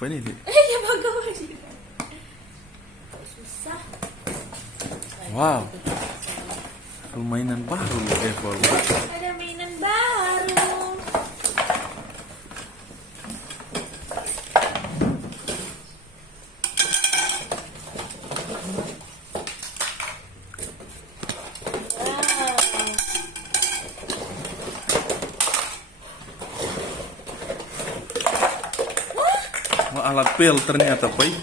Apa ini, Dik? Ya bagus. Susah. Wow. Mainan baru Eva. Ada mainan baru. Wah, alat pel ternyata, Pai.